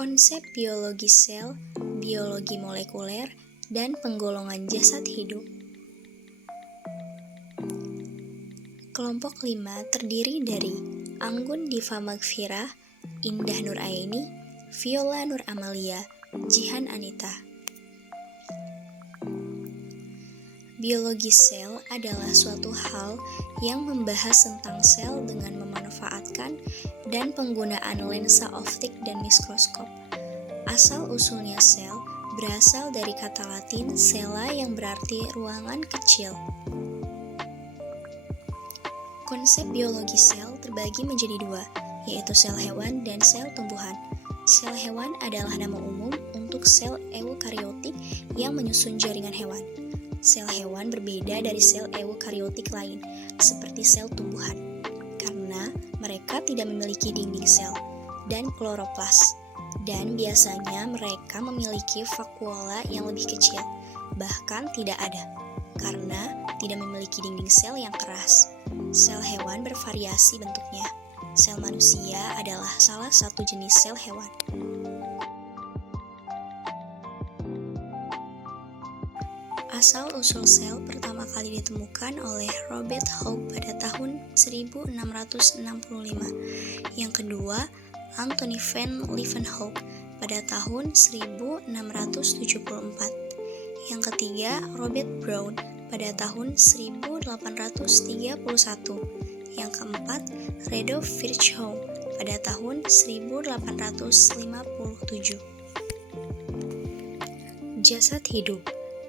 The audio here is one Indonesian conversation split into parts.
Konsep biologi sel, biologi molekuler, dan penggolongan jasad hidup. Kelompok 5 terdiri dari Anggun Diva Magfira, Indah Nuraini, Viola Nur Amalia, Jihan Anita. Biologi sel adalah suatu hal yang membahas tentang sel dengan memanfaatkan dan penggunaan lensa optik dan mikroskop. Asal-usulnya sel berasal dari kata Latin cella yang berarti ruangan kecil. Konsep biologi sel terbagi menjadi dua, yaitu sel hewan dan sel tumbuhan. Sel hewan adalah nama umum untuk sel eukariotik yang menyusun jaringan hewan. Sel hewan berbeda dari sel eukariotik lain, seperti sel tumbuhan, karena mereka tidak memiliki dinding sel dan kloroplas, dan biasanya mereka memiliki vakuola yang lebih kecil, bahkan tidak ada, karena tidak memiliki dinding sel yang keras. Sel hewan bervariasi bentuknya. Sel manusia adalah salah satu jenis sel hewan. Asal-usul sel pertama kali ditemukan oleh Robert Hooke pada tahun 1665. Yang kedua, Antony van Leeuwenhoek pada tahun 1674. Yang ketiga, Robert Brown pada tahun 1831. Yang keempat, Rudolf Virchow pada tahun 1857. Jasad hidup.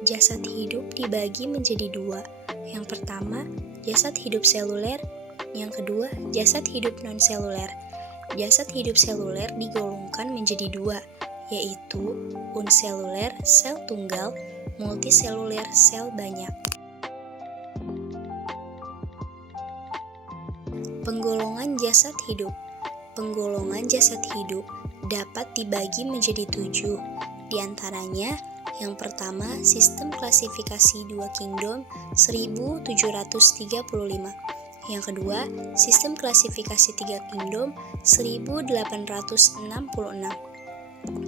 Jasad hidup dibagi menjadi dua. Yang pertama, jasad hidup seluler. Yang kedua, jasad hidup non-seluler. Jasad hidup seluler digolongkan menjadi dua, yaitu uniseluler sel tunggal, multiseluler sel banyak. Penggolongan jasad hidup. Penggolongan jasad hidup dapat dibagi menjadi 7, diantaranya yang pertama, sistem klasifikasi 2 kingdom 1735. Yang kedua, sistem klasifikasi 3 kingdom 1866.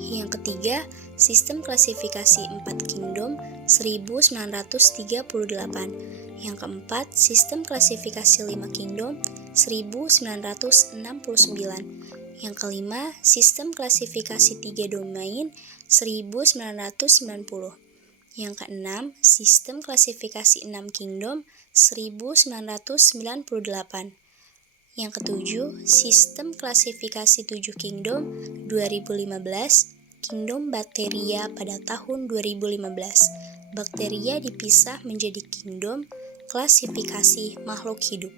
Yang ketiga, sistem klasifikasi 4 kingdom 1938. Yang keempat, sistem klasifikasi 5 kingdom 1969. Yang kelima, sistem klasifikasi 3 domain 1990. Yang keenam, sistem klasifikasi 6 kingdom 1998. Yang ketujuh, sistem klasifikasi 7 kingdom 2015, kingdom bakteria pada tahun 2015. Bakteria dipisah menjadi kingdom klasifikasi makhluk hidup.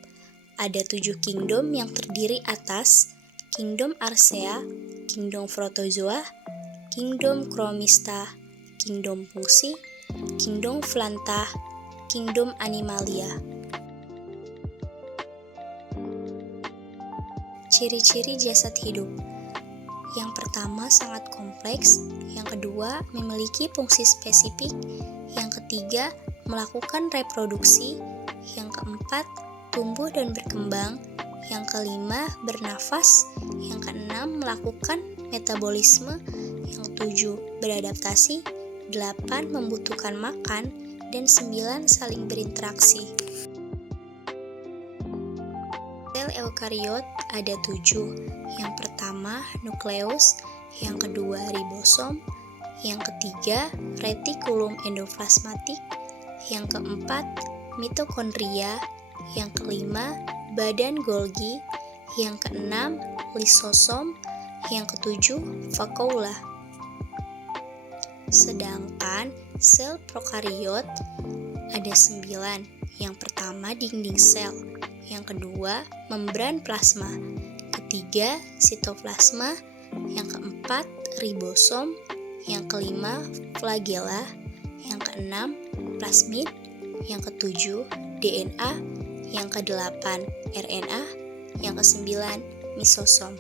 Ada 7 kingdom yang terdiri atas kingdom Archaea, kingdom Protozoa, kingdom Chromista, kingdom Fungsi, kingdom Planta, kingdom Animalia. Ciri-ciri jasad hidup. Yang pertama sangat kompleks, yang kedua memiliki fungsi spesifik, yang ketiga melakukan reproduksi, yang keempat tumbuh dan berkembang, yang kelima bernafas, yang keenam melakukan metabolisme, yang 7 beradaptasi, 8 membutuhkan makan, dan 9 saling berinteraksi. Sel eukariot ada 7. Yang pertama nukleus, yang kedua ribosom, yang ketiga retikulum endoplasmatik, yang keempat mitokondria, yang kelima badan Golgi, yang keenam lisosom, yang ketujuh vakuola. Sedangkan sel prokariot ada 9. Yang pertama dinding sel, yang kedua membran plasma, ketiga sitoplasma, yang keempat ribosom, yang kelima flagella, yang keenam plasmid, yang ketujuh DNA, yang kedelapan RNA, yang kesembilan misosom.